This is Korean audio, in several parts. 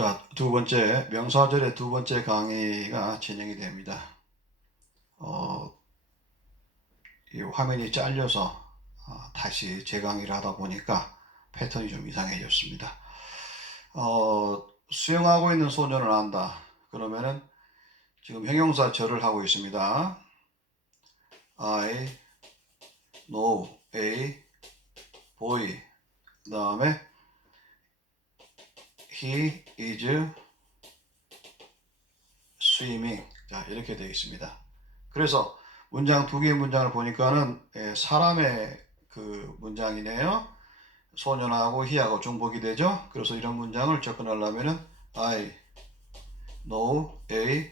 자, 두 번째, 명사절의 두 번째 강의가 진행이 됩니다. 이 화면이 잘려서 다시 재강의를 하다 보니까 패턴이 좀 이상해졌습니다. 수영하고 있는 소년을 안다. 그러면은 지금 형용사 절을 하고 있습니다. I know a boy. 그 다음에 he is swimming. 자, 이렇게 되어 있습니다. 그래서 문장 두 개의 문장을 보니까는 사람의 그 문장이네요. 소년하고 he하고 중복이 되죠. 그래서 이런 문장을 접근하려면은 I know a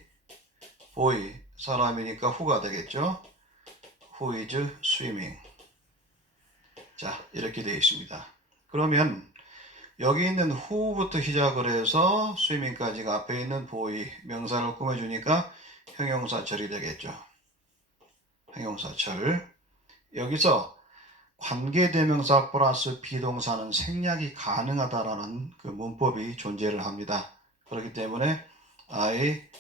boy, 사람이니까 who가 되겠죠. Who is swimming. 자, 이렇게 되어 있습니다. 그러면 여기 있는 who부터 시작을 해서 swimming까지가 앞에 있는 boy 명사를 꾸며주니까 형용사절이 되겠죠. 형용사절. 여기서 관계대명사 플러스 비동사는 생략이 가능하다라는 그 문법이 존재를 합니다. 그렇기 때문에 I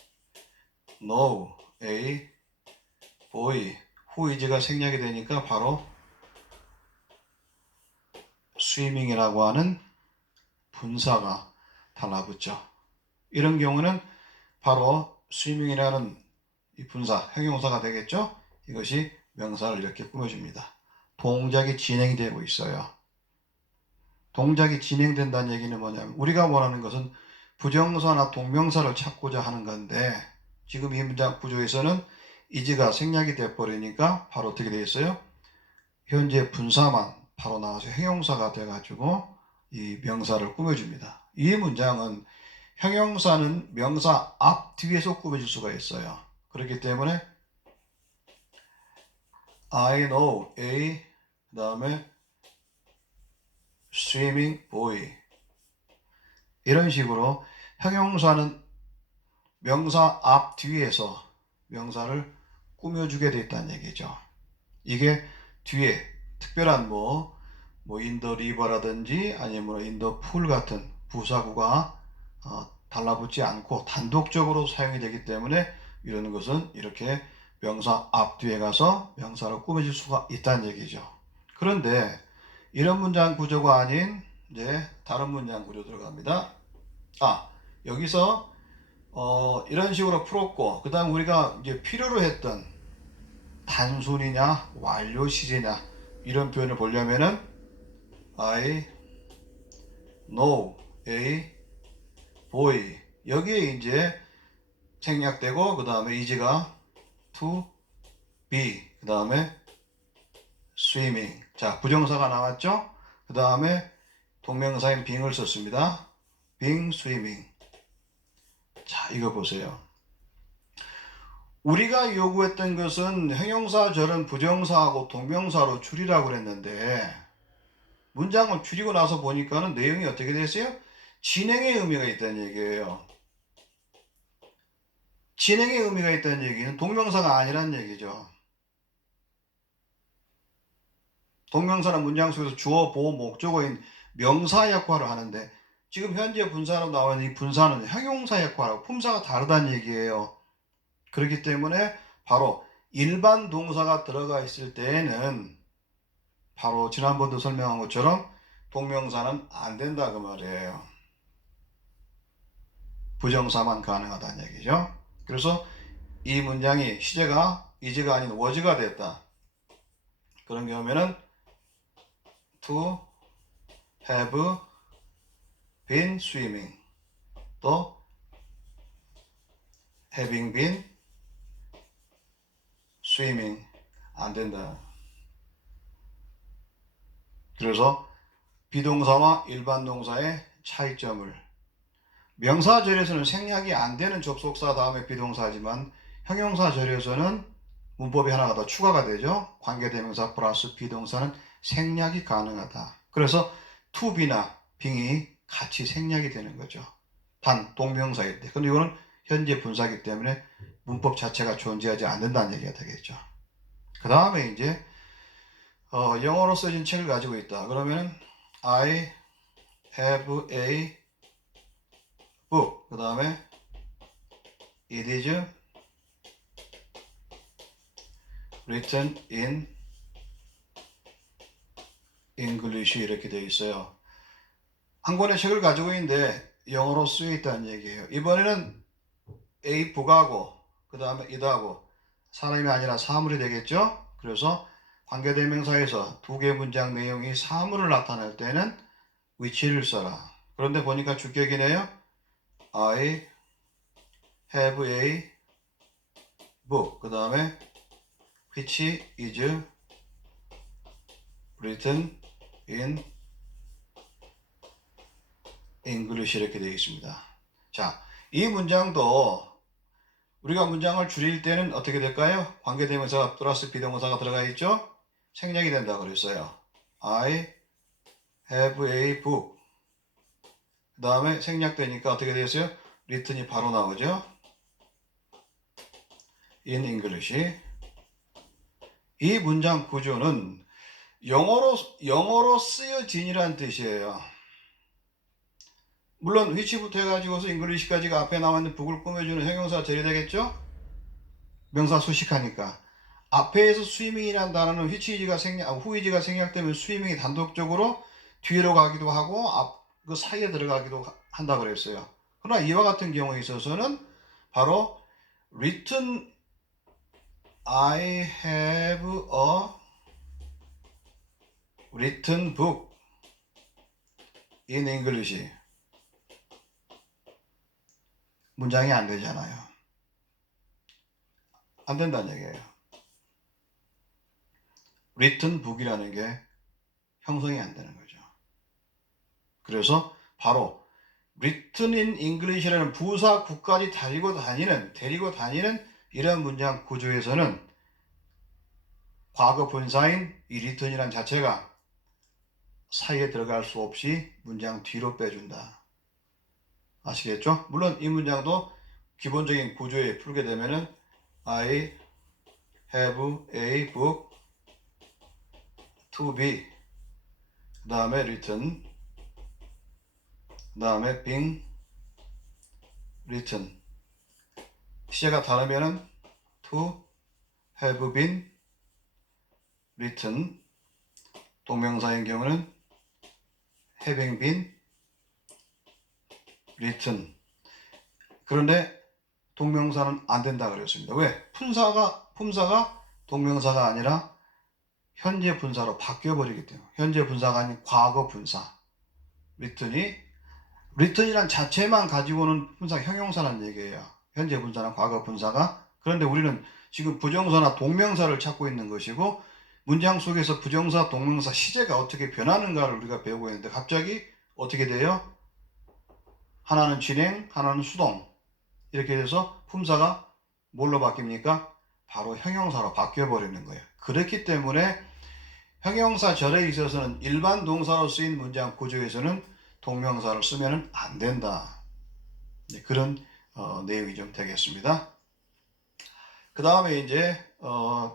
know a boy, who is가 생략이 되니까 바로 swimming이라고 하는 분사가 달라붙죠. 이런 경우는 바로 swimming이라는 이 분사, 형용사가 되겠죠. 이것이 명사를 이렇게 꾸며줍니다. 동작이 진행이 되고 있어요. 동작이 진행된다는 얘기는 뭐냐면 우리가 원하는 것은 부정사나 동명사를 찾고자 하는 건데 지금 이 문장 구조에서는 is가 생략이 돼버리니까 바로 어떻게 되어 있어요? 현재 분사만 바로 나와서 형용사가 돼가지고 이 명사를 꾸며줍니다. 이 문장은 형용사는 명사 앞 뒤에서 꾸며질 수가 있어요. 그렇기 때문에 I know a 그 다음에 swimming boy 이런 식으로 형용사는 명사 앞 뒤에서 명사를 꾸며주게 돼 있다는 얘기죠. 이게 뒤에 특별한 뭐 in the river라든지 아니면 in the pool 같은 부사구가 달라붙지 않고 단독적으로 사용이 되기 때문에 이런 것은 이렇게 명사 앞 뒤에 가서 명사를 꾸며줄 수가 있다는 얘기죠. 그런데 이런 문장 구조가 아닌 이제 다른 문장 구조 들어갑니다. 여기서 이런 식으로 풀었고 그 다음 우리가 이제 필요로 했던 단순이냐 완료시제냐 이런 표현을 보려면은 I know a boy 여기에 이제 생략되고 그 다음에 is가 to be 그 다음에 swimming 자 부정사가 나왔죠. 그 다음에 동명사인 being을 썼습니다. being swimming 자 이거 보세요. 우리가 요구했던 것은 형용사절은 부정사하고 동명사로 줄이라고 그랬는데 문장을 줄이고 나서 보니까는 내용이 어떻게 됐어요? 진행의 의미가 있다는 얘기예요. 진행의 의미가 있다는 얘기는 동명사가 아니라는 얘기죠. 동명사는 문장 속에서 주어, 보어, 목적어인 명사 역할을 하는데 지금 현재 분사로 나와 있는 이 분사는 형용사 역할하고 품사가 다르다는 얘기예요. 그렇기 때문에 바로 일반 동사가 들어가 있을 때에는 바로 지난번도 설명한 것처럼 동명사는 안 된다 그 말이에요. 부정사만 가능하다는 얘기죠. 그래서 이 문장이 시제가 is가 아닌 was가 됐다. 그런 경우에는 to have been swimming 또 having been swimming 안 된다. 그래서 비동사와 일반 동사의 차이점을 명사절에서는 생략이 안 되는 접속사 다음에 비동사지만 형용사절에서는 문법이 하나가 더 추가가 되죠. 관계대명사 플러스 비동사는 생략이 가능하다. 그래서 to be나 being이 같이 생략이 되는 거죠. 단 동명사일 때. 근데 이거는 현재 분사이기 때문에 문법 자체가 존재하지 않는다는 얘기가 되겠죠. 그 다음에 이제 영어로 써진 책을 가지고 있다. 그러면 I have a book. 그 다음에 it is written in English 이렇게 되어 있어요. 한 권의 책을 가지고 있는데 영어로 쓰여 있다는 얘기예요. 이번에는 A 북하고 그 다음에 it하고 사람이 아니라 사물이 되겠죠. 그래서 관계대명사에서 두 개 문장 내용이 사물을 나타낼 때는 which를 써라. 그런데 보니까 주격이네요. I have a book. 그 다음에 which is written in English 이렇게 되어 있습니다. 자, 이 문장도 우리가 문장을 줄일 때는 어떻게 될까요? 관계대명사가 플러스 비동사가 들어가 있죠? 생략이 된다고 그랬어요. I have a book. 그 다음에 생략되니까 어떻게 되었어요? written이 바로 나오죠? in English. 이 문장 구조는 영어로 쓰여진이란 뜻이에요. 물론 which부터 해가지고서 English까지가 앞에 나와 있는 북을 꾸며주는 형용사가 처리되겠죠? 명사 수식하니까. 앞에서 스위밍이라는 단어는 whois가 생략되면 스위밍이 단독적으로 뒤로 가기도 하고 그 사이에 들어가기도 한다고 그랬어요. 그러나 이와 같은 경우에 있어서는 바로 written I have a written book in English. 문장이 안 되잖아요. 안 된다는 얘기예요. written book이라는 게 형성이 안 되는 거죠. 그래서 바로 written in English라는 부사구까지 데리고 다니는 이런 문장 구조에서는 과거 분사인 이 written이란 자체가 사이에 들어갈 수 없이 문장 뒤로 빼준다. 아시겠죠? 물론 이 문장도 기본적인 구조에 풀게 되면은 I have a book to be 그 다음에 written 그 다음에 being written 시제가 다르면은 to have been written 동명사인 경우는 having been written. 그런데 동명사는 안 된다 그랬습니다. 왜? 품사가 동명사가 아니라 현재 분사로 바뀌어 버리기 때문에 현재 분사가 아닌 과거 분사 written이란 자체만 가지고는 분사 형용사라는 얘기예요. 현재 분사나 과거 분사가. 그런데 우리는 지금 부정사나 동명사를 찾고 있는 것이고 문장 속에서 부정사, 동명사, 시제가 어떻게 변하는가를 우리가 배우고 있는데 갑자기 어떻게 돼요? 하나는 진행, 하나는 수동 이렇게 돼서 품사가 뭘로 바뀝니까? 바로 형용사로 바뀌어버리는 거예요. 그렇기 때문에 형용사절에 있어서는 일반 동사로 쓰인 문장 구조에서는 동명사를 쓰면 안 된다. 그런 내용이 좀 되겠습니다. 그 다음에 이제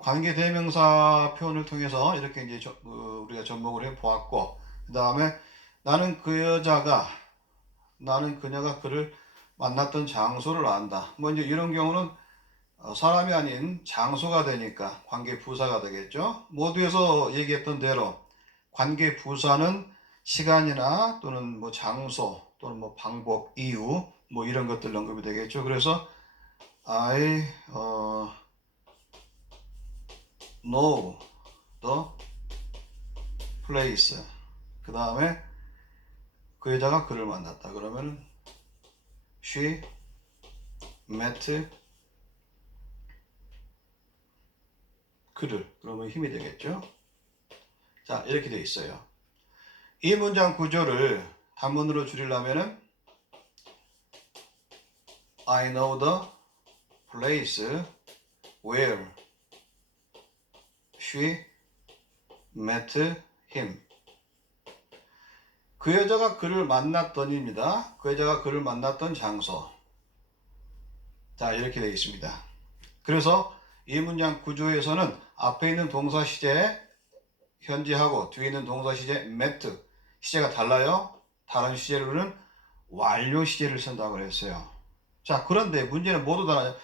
관계대명사 표현을 통해서 이렇게 이제 우리가 접목을 해 보았고, 그 다음에 나는 그녀가 그를 만났던 장소를 안다. 뭐 이제 이런 경우는 사람이 아닌 장소가 되니까 관계 부사가 되겠죠. 모두에서 얘기했던 대로 관계 부사는 시간이나 또는 뭐 장소 또는 뭐 방법, 이유 뭐 이런 것들 언급이 되겠죠. 그래서 I know the place. 그 다음에 그 여자가 그를 만났다. 그러면 she met 그를. 그러면 힘이 되겠죠. 자, 이렇게 돼 있어요. 이 문장 구조를 단문으로 줄이려면은 I know the place where she met him. 그 여자가 그를 만났던입니다. 그 여자가 그를 만났던 장소. 자, 이렇게 되어 있습니다. 그래서 이 문장 구조에서는 앞에 있는 동사 시제 현재하고 뒤에 있는 동사 시제 met 시제가 달라요. 다른 시제로는 완료 시제를 쓴다고 그랬어요. 자, 그런데 문제는 모두 다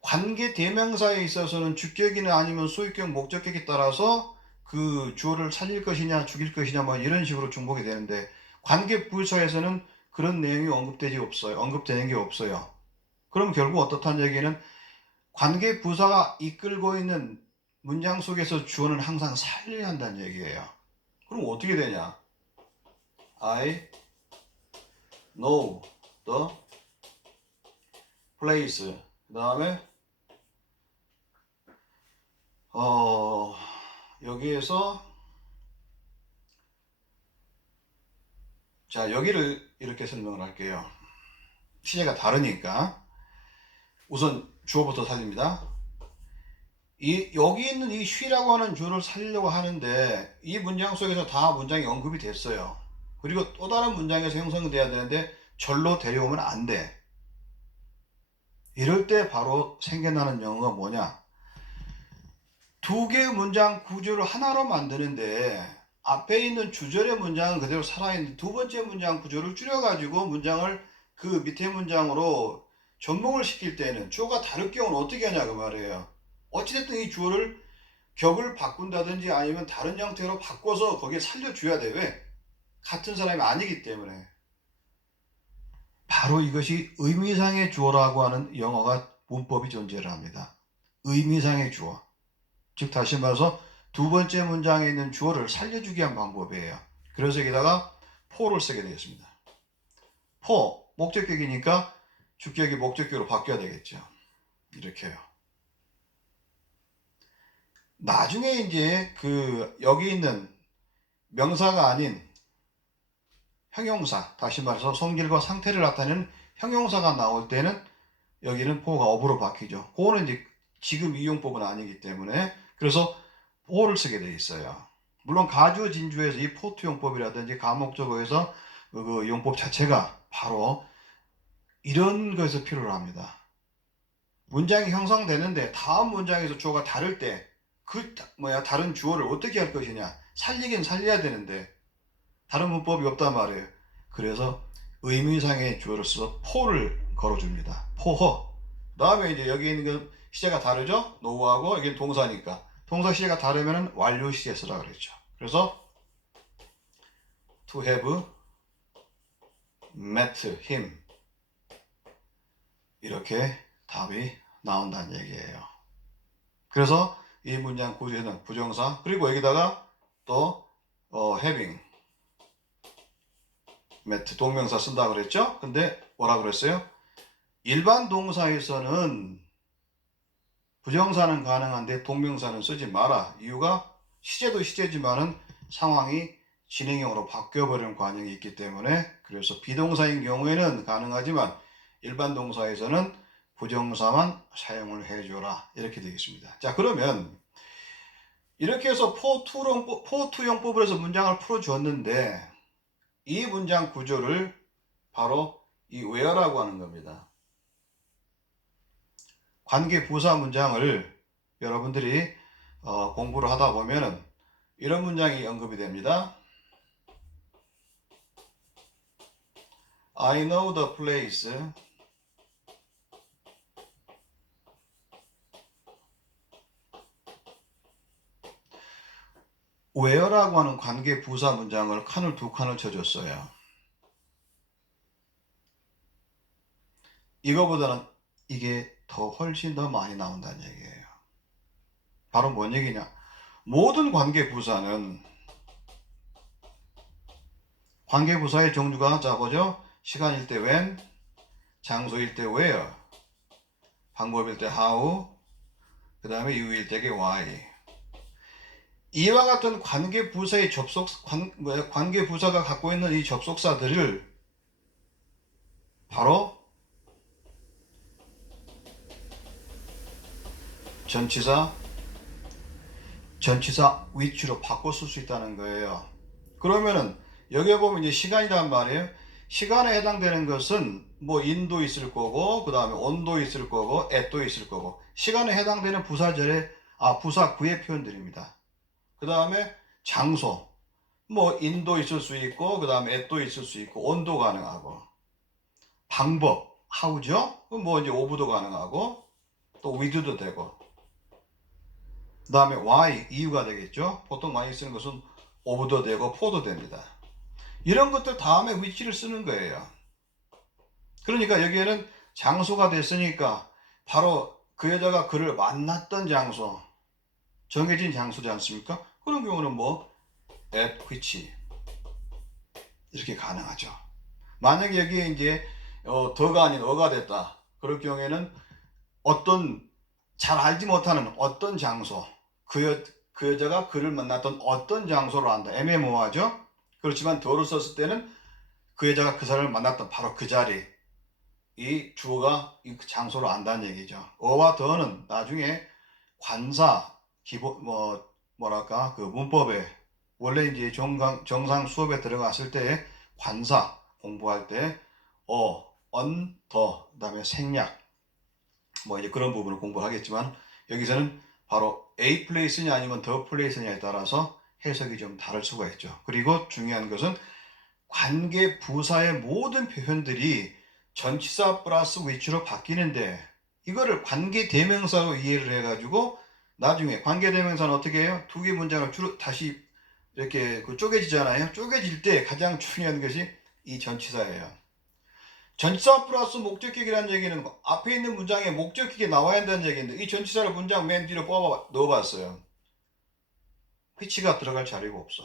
관계 대명사에 있어서는 주격이나 아니면 소유격, 목적격에 따라서 그 주어를 살릴 것이냐 죽일 것이냐 뭐 이런 식으로 중복이 되는데 관계 부사에서는 그런 내용이 언급되는 게 없어요. 그럼 결국 어떻다는 얘기는 관계 부사가 이끌고 있는 문장 속에서 주어는 항상 살려야 한다는 얘기예요. 그럼 어떻게 되냐? I know the place. 그 다음에 여기에서 자, 여기를 이렇게 설명을 할게요. 시제가 다르니까 우선 주어부터 살립니다. 여기 있는 이 she라고 하는 주어를 살리려고 하는데 이 문장 속에서 다 문장이 언급이 됐어요. 그리고 또 다른 문장에서 형성돼야 되는데 절로 데려오면 안 돼. 이럴 때 바로 생겨나는 영어가 뭐냐? 두 개의 문장 구조를 하나로 만드는데 앞에 있는 주절의 문장은 그대로 살아있는 두 번째 문장 구조를 줄여가지고 문장을 그 밑에 문장으로 접목을 시킬 때는 주어가 다를 경우는 어떻게 하냐 그 말이에요. 어찌됐든 이 주어를 격을 바꾼다든지 아니면 다른 형태로 바꿔서 거기에 살려줘야 돼. 왜? 같은 사람이 아니기 때문에. 바로 이것이 의미상의 주어라고 하는 영어가 문법이 존재를 합니다. 의미상의 주어. 즉 다시 말해서 두 번째 문장에 있는 주어를 살려주기 위한 방법이에요. 그래서 여기다가 for를 쓰게 되겠습니다. for, 목적격이니까 주격이 목적격으로 바뀌어야 되겠죠. 이렇게요. 나중에 이제 여기 있는 명사가 아닌 형용사, 다시 말해서 성질과 상태를 나타내는 형용사가 나올 때는 여기는 for가 of로 바뀌죠. 그거는 이제 지금 이용법은 아니기 때문에 그래서 for를 쓰게 돼 있어요. 물론 가주 진주에서 이 포트 용법이라든지 가목적어에서 그 용법 자체가 바로 이런 것에서 필요로 합니다. 문장이 형성되는데 다음 문장에서 주어가 다를 때 다른 주어를 어떻게 할 것이냐 살리긴 살려야 되는데 다른 문법이 없단 말이에요. 그래서 의미상의 주어를 써서 for를 걸어줍니다. for. 그 다음에 이제 여기 있는 그 시제가 다르죠? no하고 이게 동사니까 동사 시제가 다르면 완료 시제 쓰라 그랬죠. 그래서 to have met him 이렇게 답이 나온다는 얘기예요. 그래서 이 문장 구조에는 부정사 그리고 여기다가 또 having met 동명사 쓴다 그랬죠? 근데 뭐라 그랬어요? 일반 동사에서는 부정사는 가능한데 동명사는 쓰지 마라. 이유가 시제도 시제지만은 상황이 진행형으로 바뀌어버리는 관행이 있기 때문에 그래서 비동사인 경우에는 가능하지만 일반 동사에서는 부정사만 사용을 해줘라. 이렇게 되겠습니다. 자, 그러면 이렇게 해서 for to용법을 해서 문장을 풀어주었는데 이 문장 구조를 바로 이 where라고 하는 겁니다. 관계 부사 문장을 여러분들이 공부를 하다 보면은 이런 문장이 언급이 됩니다. I know the place where라고 하는 관계 부사 문장을 칸을 두 칸을 쳐줬어요. 이거보다는 이게 훨씬 더 많이 나온다는 얘기예요. 바로 뭔 얘기냐? 모든 관계 부사는 관계 부사의 종류가 자 보죠. 시간일 때 when, 장소일 때 where, 방법일 때 how, 그 다음에 이유일 때 why. 이와 같은 관계 부사의 관계 부사가 갖고 있는 이 접속사들을 바로 전치사 위치로 바꿔 쓸 수 있다는 거예요. 그러면은 여기에 보면 이제 시간이란 말이에요. 시간에 해당되는 것은 뭐 인도 있을 거고 그 다음에 온도 있을 거고 at도 있을 거고 시간에 해당되는 부사 구의 표현들입니다. 그 다음에 장소 뭐 인도 있을 수 있고 그 다음에 at도 있을 수 있고 온도 가능하고 방법, how죠? 뭐 이제 of도 가능하고 또 with도 되고, 그 다음에 why, 이유가 되겠죠. 보통 많이 쓰는 것은 of도 되고 for도 됩니다. 이런 것들 다음에 which를 쓰는 거예요. 그러니까 여기에는 장소가 됐으니까 바로 그 여자가 그를 만났던 장소, 정해진 장소지 않습니까? 그런 경우는 뭐 at which 이렇게 가능하죠. 만약에 여기에 이제 더가 아닌 어가 됐다. 그럴 경우에는 어떤 잘 알지 못하는 어떤 장소, 그 여자가 그를 만났던 어떤 장소로 안다. 애매모호하죠? 그렇지만 더를 썼을 때는 그 여자가 그 사람을 만났던 바로 그 자리, 이 주어가 이 장소로 안다는 얘기죠. 어와 더는 나중에 관사, 기본, 뭐랄까, 그 문법에, 원래 이제 정상 수업에 들어갔을 때 관사 공부할 때, 더, 그 다음에 생략, 뭐 이제 그런 부분을 공부하겠지만, 여기서는 바로 A 플레이스냐 아니면 더 플레이스냐에 따라서 해석이 좀 다를 수가 있죠. 그리고 중요한 것은 관계 부사의 모든 표현들이 전치사 플러스 which로 바뀌는데, 이거를 관계 대명사로 이해를 해가지고 나중에 관계 대명사는 어떻게 해요? 두 개 문장을 다시 이렇게 쪼개지잖아요. 쪼개질 때 가장 중요한 것이 이 전치사예요. 전치사 플러스 목적격이라는 얘기는 앞에 있는 문장에 목적격이 나와야 한다는 얘기인데, 이 전치사를 문장 맨 뒤로 뽑아 넣어봤어요. which가 들어갈 자리가 없어.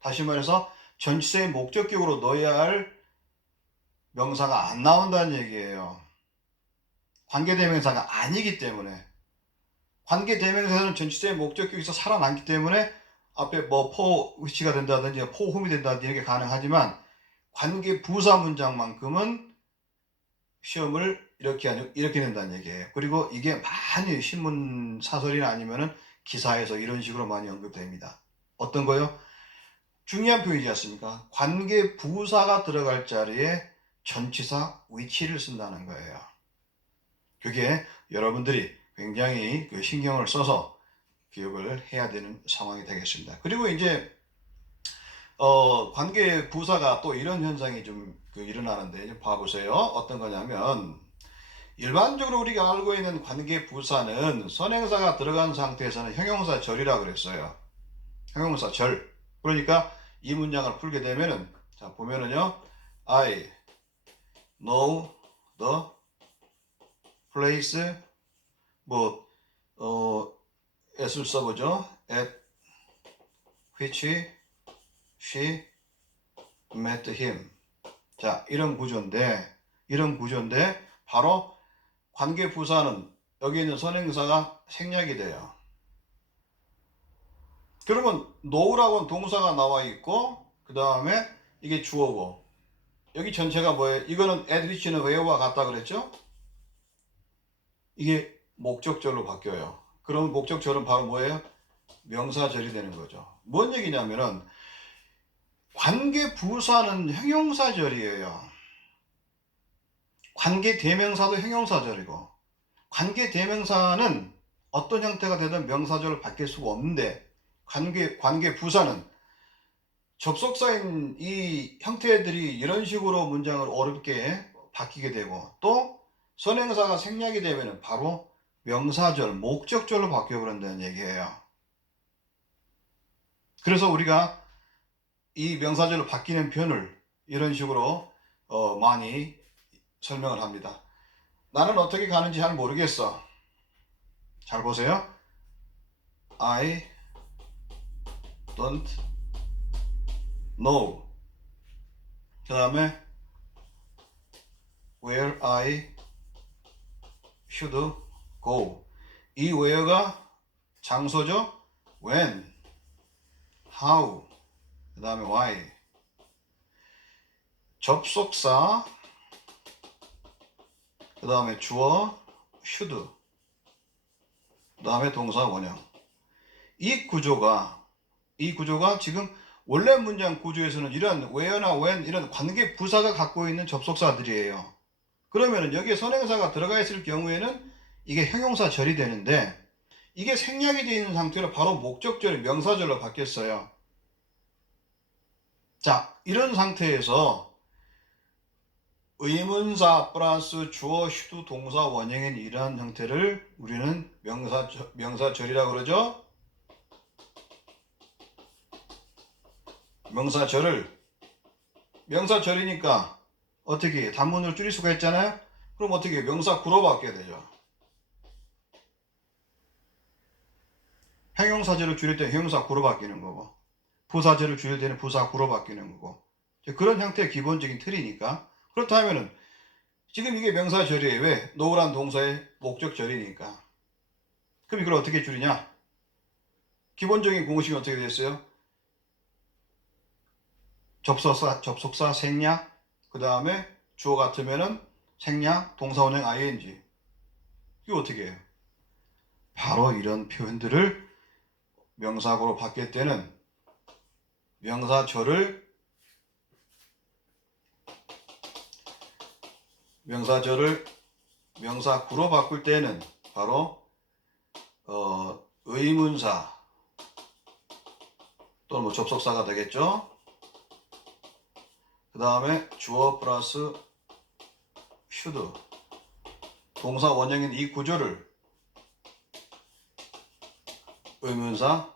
다시 말해서 전치사의 목적격으로 넣어야 할 명사가 안 나온다는 얘기예요. 관계대명사가 아니기 때문에. 관계대명사는 전치사의 목적격에서 살아남기 때문에 앞에 뭐 which가 된다든지 whom이 된다든지 이렇게 가능하지만, 관계 부사 문장만큼은 시험을 이렇게 된다는 얘기예요. 그리고 이게 많이 신문 사설이나 아니면은 기사에서 이런 식으로 많이 언급됩니다. 어떤 거요? 중요한 표현이지 않습니까? 관계 부사가 들어갈 자리에 전치사 which를 쓴다는 거예요. 그게 여러분들이 굉장히 신경을 써서 기억을 해야 되는 상황이 되겠습니다. 그리고 이제 관계 부사가 또 이런 현상이 좀 일어나는데, 봐보세요. 어떤 거냐면, 일반적으로 우리가 알고 있는 관계 부사는 선행사가 들어간 상태에서는 형용사 절이라고 그랬어요. 형용사 절. 그러니까 이 문장을 풀게 되면은, 자 보면은요, I know the place, at을 써보죠. at which she met him. 자, 이런 구조인데 바로 관계 부사는 여기 있는 선행사가 생략이 돼요. 그러면 know라고는 동사가 나와 있고, 그 다음에 이게 주어고, 여기 전체가 뭐예요? 이거는 at which는 where와 같다 그랬죠? 이게 목적절로 바뀌어요. 그럼 목적절은 바로 뭐예요? 명사절이 되는 거죠. 뭔 얘기냐면은, 관계 부사는 형용사절이에요. 관계 대명사도 형용사절이고, 관계 대명사는 어떤 형태가 되든 명사절을 바뀔 수가 없는데, 관계 부사는 접속사인 이 형태들이 이런 식으로 문장을 어렵게 바뀌게 되고, 또 선행사가 생략이 되면 바로 명사절, 목적절로 바뀌어버린다는 얘기예요. 그래서 우리가 이 명사절로 바뀌는 표현을 이런 식으로 많이 설명을 합니다. 나는 어떻게 가는지 잘 모르겠어. 잘 보세요. I don't know. 그 다음에 where I should go. 이 where가 장소죠. when, how, 그 다음에 why. 접속사, 그 다음에 주어 should, 그 다음에 동사 원형. 이 구조가 지금 원래 문장 구조에서는 이런 where나 when 이런 관계 부사가 갖고 있는 접속사들이에요. 그러면은 여기에 선행사가 들어가 있을 경우에는 이게 형용사절이 되는데, 이게 생략이 되어 있는 상태로 바로 목적절, 명사절로 바뀌었어요. 자, 이런 상태에서 의문사 플러스 주어 슈드 동사 원형인 이러한 형태를 우리는 명사절이라고 그러죠. 명사절이니까 어떻게 단문으로 줄일 수가 있잖아요. 그럼 어떻게 명사구로 바뀌어야 되죠. 형용사절을 줄일 때 형용사구로 바뀌는 거고, 부사절을 줄일 때는 부사구로 바뀌는 거고, 그런 형태의 기본적인 틀이니까. 그렇다면은 지금 이게 명사절이에요. 왜? 노란 동사의 목적절이니까. 그럼 이걸 어떻게 줄이냐? 기본적인 공식이 어떻게 됐어요? 접속사 생략, 그 다음에 주어 같으면은 생략, 동사원형 ing. 이거 어떻게 해요? 바로 이런 표현들을 명사구로 바뀔 때는 명사절을 명사구로 바꿀 때는 바로 의문사 또는 뭐 접속사가 되겠죠. 그 다음에 주어 플러스 should 동사 원형인 이 구조를 의문사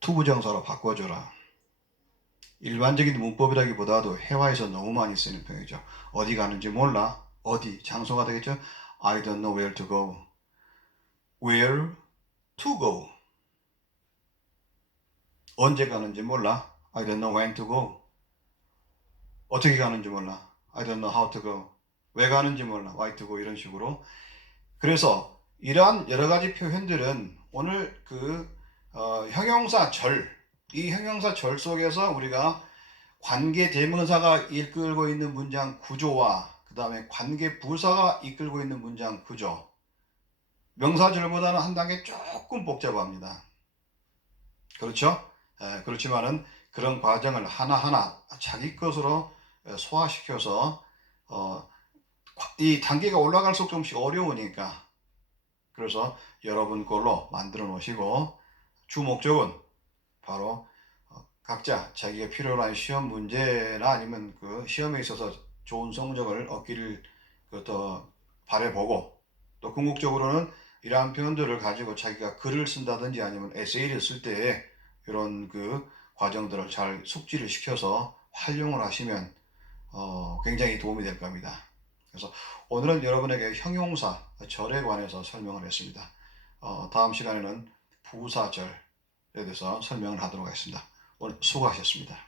투부정사로 바꿔줘라. 일반적인 문법이라기보다도 회화에서 너무 많이 쓰는 표현이죠. 어디 가는지 몰라. 어디 장소가 되겠죠. I don't know where to go. Where to go. 언제 가는지 몰라. I don't know when to go. 어떻게 가는지 몰라. I don't know how to go. 왜 가는지 몰라. Why to go. 이런 식으로. 그래서 이러한 여러 가지 표현들은 오늘 형용사절, 이 형용사절 속에서 우리가 관계 대명사가 이끌고 있는 문장 구조와 그 다음에 관계 부사가 이끌고 있는 문장 구조, 명사절보다는 한 단계 조금 복잡합니다. 그렇죠? 그렇지만은 그런 과정을 하나하나 자기 것으로 소화시켜서 이 단계가 올라갈수록 조금씩 어려우니까, 그래서 여러분 걸로 만들어 놓으시고 주 목적은 바로 각자 자기가 필요로 한 시험 문제나 아니면 그 시험에 있어서 좋은 성적을 얻기를 더 바라보고, 또 궁극적으로는 이러한 표현들을 가지고 자기가 글을 쓴다든지 아니면 에세이를 쓸 때 이런 과정들을 잘 숙지를 시켜서 활용을 하시면 굉장히 도움이 될 겁니다. 그래서 오늘은 여러분에게 형용사 절에 관해서 설명을 했습니다. 다음 시간에는 부사절에 대해서 설명을 하도록 하겠습니다. 오늘 수고하셨습니다.